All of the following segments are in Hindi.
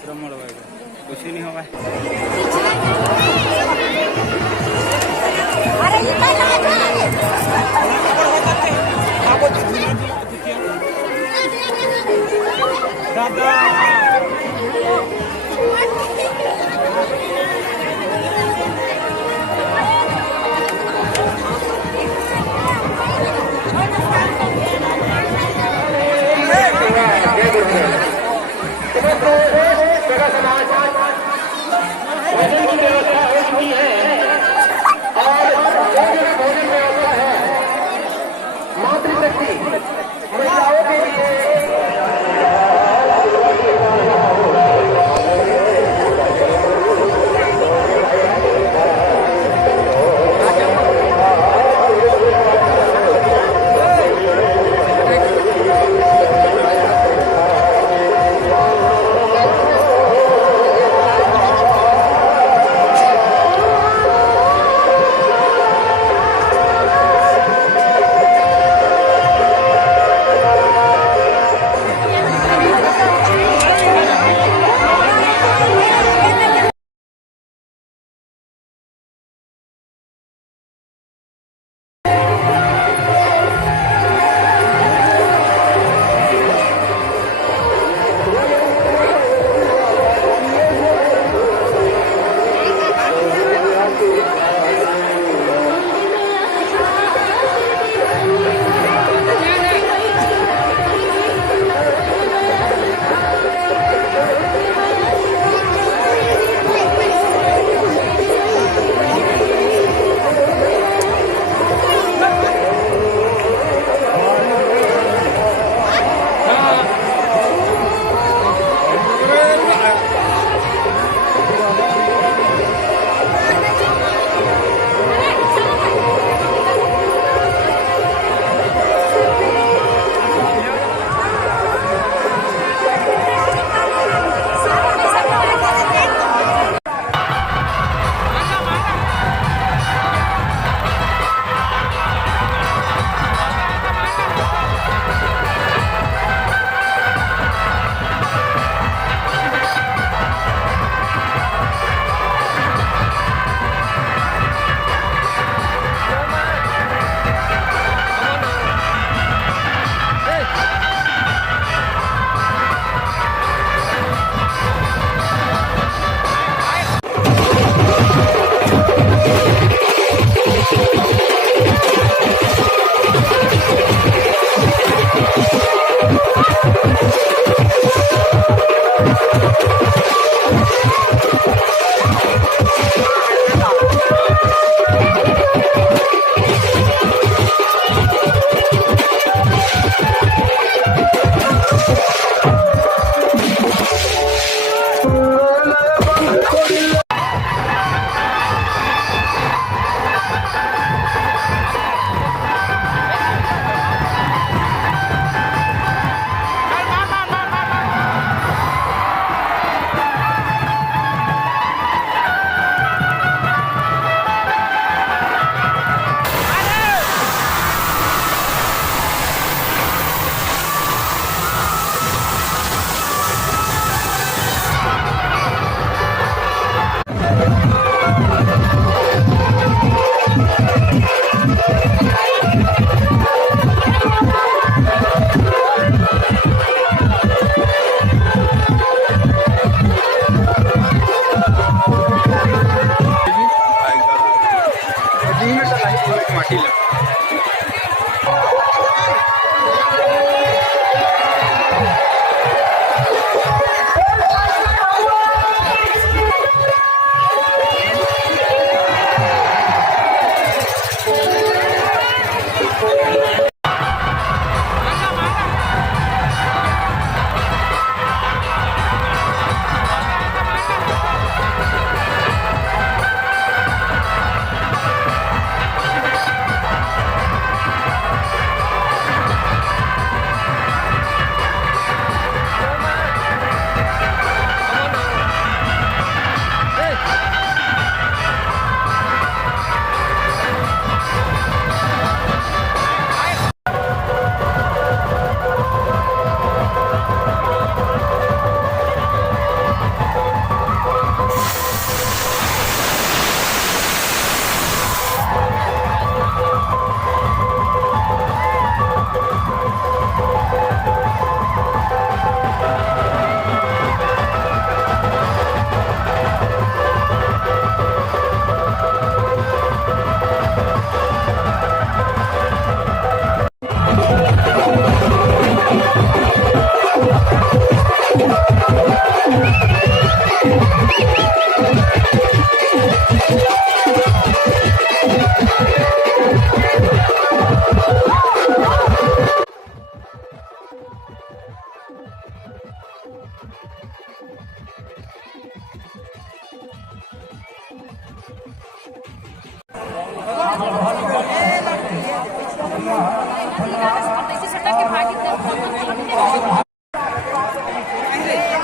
दुसरं मळवायचं कशी नाही हवा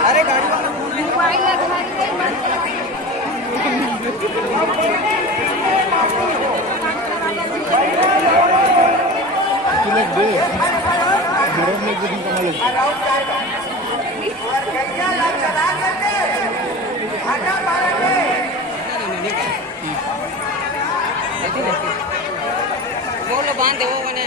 अरे गाड़ी वो लोग बांध दे वो मैंने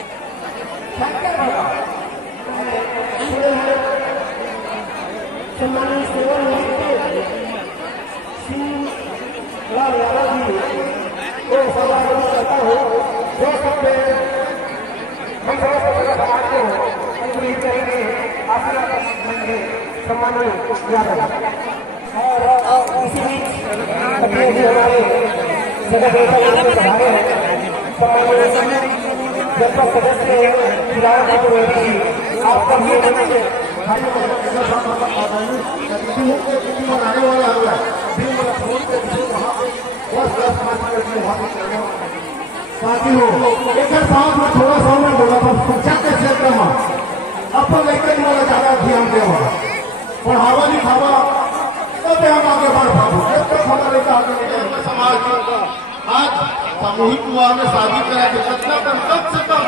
थोड़ा सा मैं बोला था पंचायत क्षेत्र में अपन लेकर मला ज्यादा ध्यान देवा पढ़ावा लिखावा तब हम आगे बढ़ पाओ जब तक हमारे समाज आज सामूहिक विवाह में शादी करा के कम से कम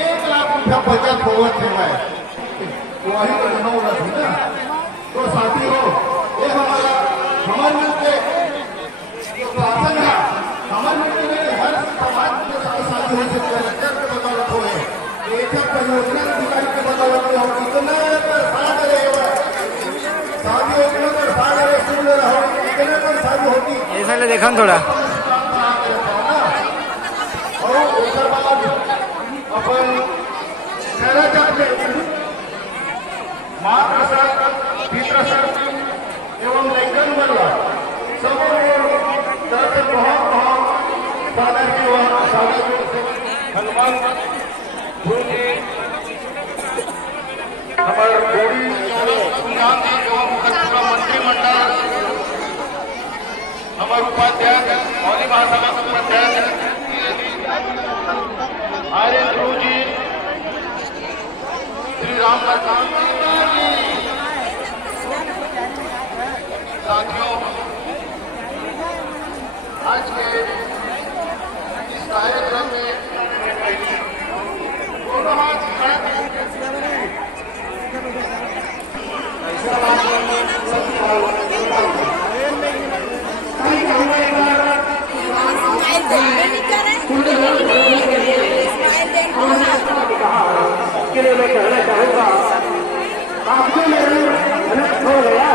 1 लाख रुपया बचत होवत है वही तो जमा होना थी ना। तो साथी हो ये हमारे मिलते जो प्रार्थना है हमारे मिलते में हर समाज के साथ शादी हो सकते हैं के बदौलत हो एक परियोजना अधिकारी के बदौलत हो कितना शादी होती ऐसा ले देखा थोड़ा और उसके बाद अपन कहना चाहते माँ प्रसाद पिता एवं लेखन वाला सब तरह से बहुत सादर की हनुमान हमारे बोरी मंत्रिमंडल हमारे उपाध्यक्ष मौली महासभा के उपाध्यक्ष आर्यन जी श्री राम प्रसाद साथियों आज के इस कार्यक्रम में के लिए मैं कहना चाहूंगा आपको मेरे हो गया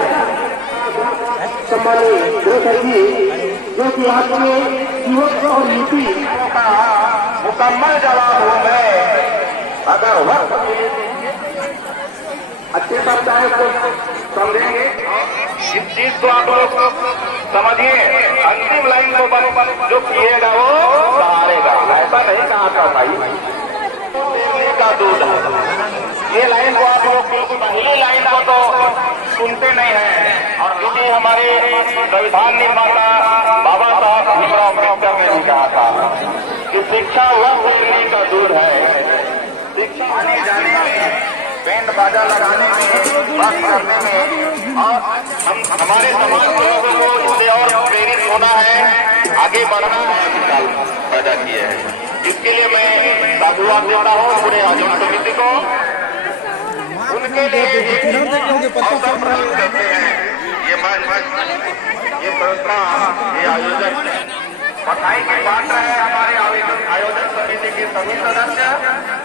सम्मानित जी जो कि आपके युवक और युवती का मुकम्मल जवाब हो मैं अगर वक्त अच्छे शब्द को समझेंगे इस चीज को आप लोग समझिए अंतिम लाइन को जो किएगा वो सहारेगा ऐसा नहीं कहा था भाई का दूध है ये लाइन को आप लोग बिल्कुल पहली लाइन को तो सुनते नहीं है और क्योंकि हमारे संविधान निर्माता बाबा साहब भीमराव अम्बेडकर ने भी कहा था कि शिक्षा वह बिजली का दूध है शिक्षा आने जाने में बैंड बाजा लगाने में बात करने में और हमारे समाज के लोगों को इससे और प्रेरित होना है आगे बढ़ना है पैदा किए हैं इसके लिए मैं साधुवाद देता हूँ पूरे आयोजन समिति को उनके लिए अवसर प्रदान करते हैं ये संस्था ये आयोजन बधाई के पात्र है हमारे आयोजन समिति के सभी सदस्य